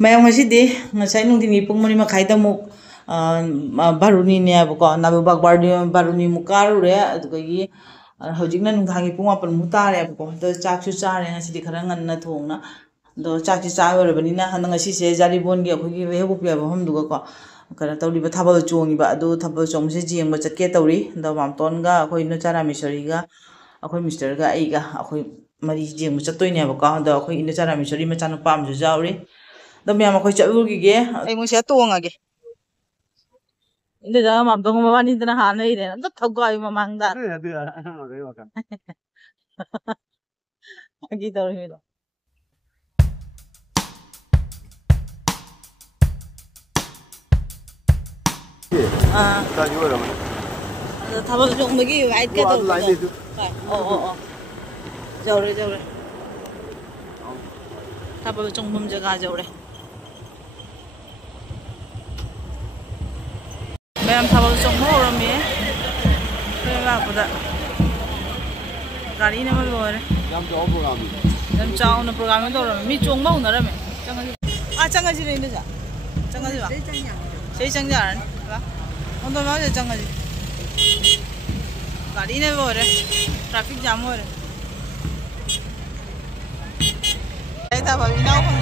mayam ngasidi ngasai nungtini pung mani makai tamuk baruni ne abako nabu bak baruni mukaru re adugi hojikna nungthangi pung apal mutare abako do chaksu chare ngasidi khara nganna thongna do chaksu chawe banina hana ngasi se jaribon gi akhogi webu pya bahum duga ko kara tawli ba thabal chongi ba adu thabal chong se jeng ba chatke tawri do mamton ga akhoi no chara misori ga akhoi mister ga ai ga akhoi mari jeng ba chatoi ne abako do akhoi ino chara misori ma chanu pam ju jawri do me akhoi chalugi ge ai mo se tonga ge inde ja mamton ma bani dana han nei re na thogga ai mamang da agi tawri me thabo jong magi wait ka to jawre thabo jong mum jaga jawre ma'am Thabal चंग होरमे लापदा गाड़ी ने लोरे यम chown programme तौरमे मी चोंग होनरमे चंगजी रेने जा चंगजी बा सही चंग जा रा ओंदो मा चंगजी गाड़ी ने लोरे ट्रैफिक जाम होरे ai ta ba binaw khang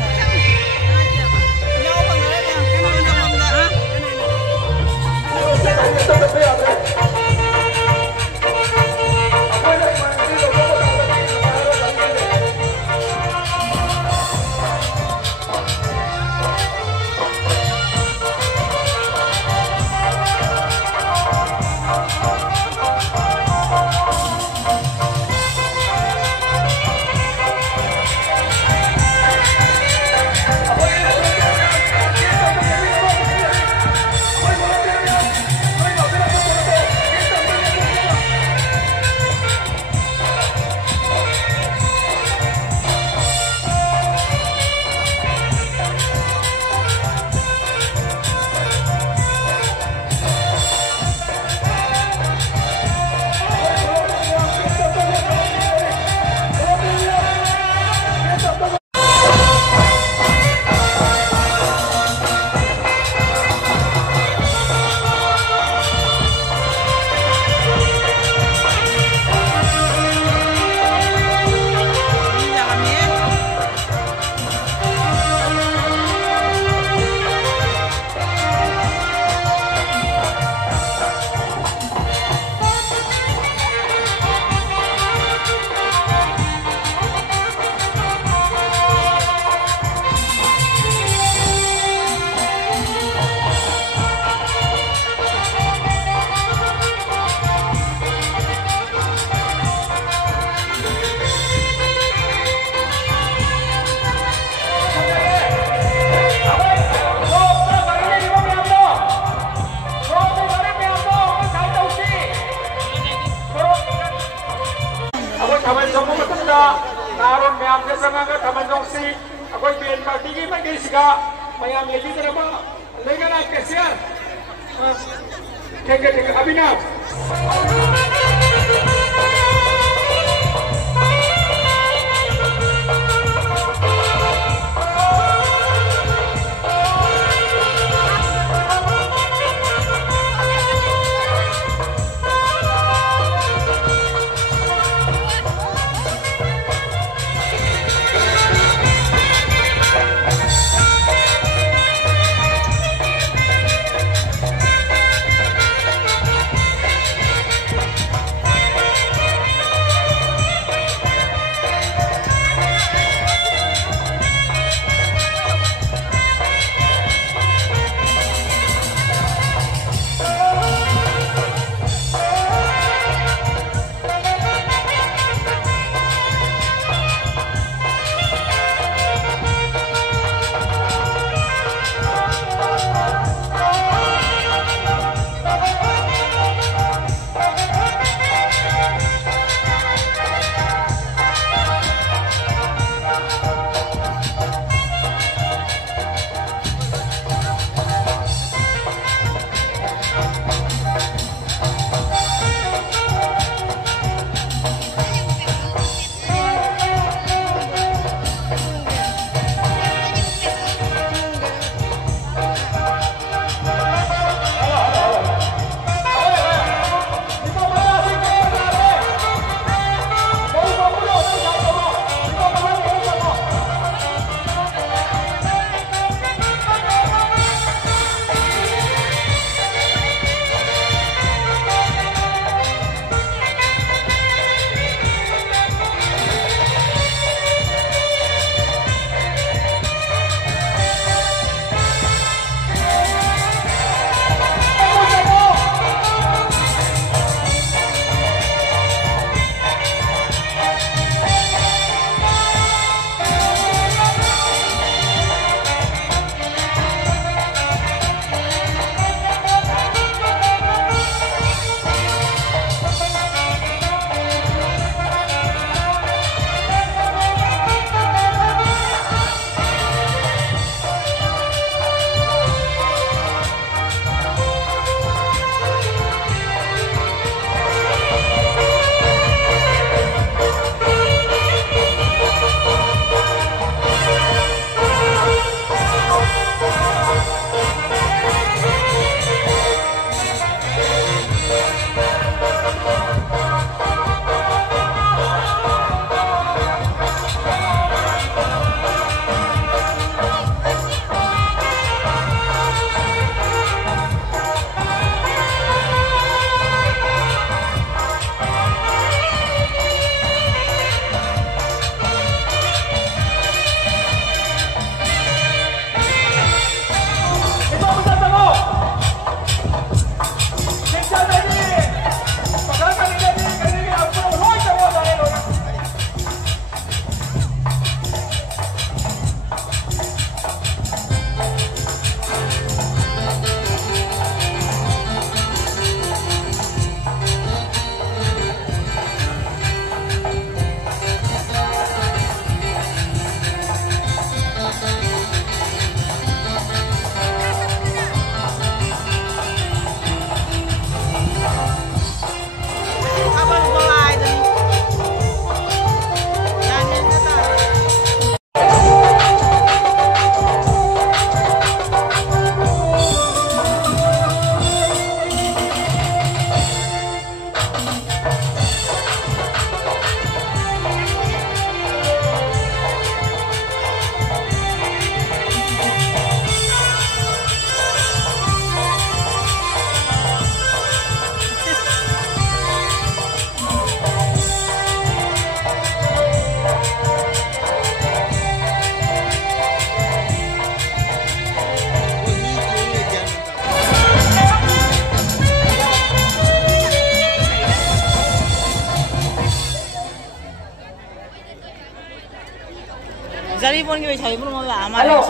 phone के बैठा पुनः ला हेलो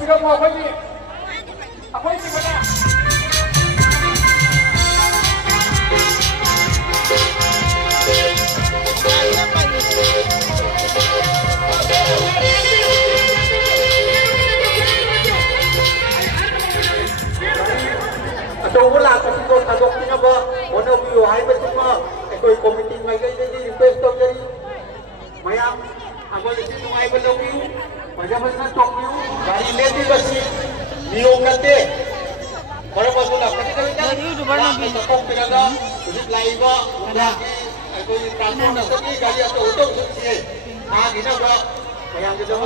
सिगा मो अखोई सिगा तो वो लाख को थादोक ना बा ओनो भी हाई बसमा कोई कमिटी में गई रिक्वेस्ट तो जरी मया आगो लेकिन नुआई बलोगी मजा बसना चौकी गाड़ी ले दी बसी नियोग नते बड़ा बसुला कभी यूट्यूबर ना भी तो पिरागा लाइव उड़ा कोई ट्रांसपोर्ट नसकी गाड़ी तो ऑटो से आ गिना बा मया के जब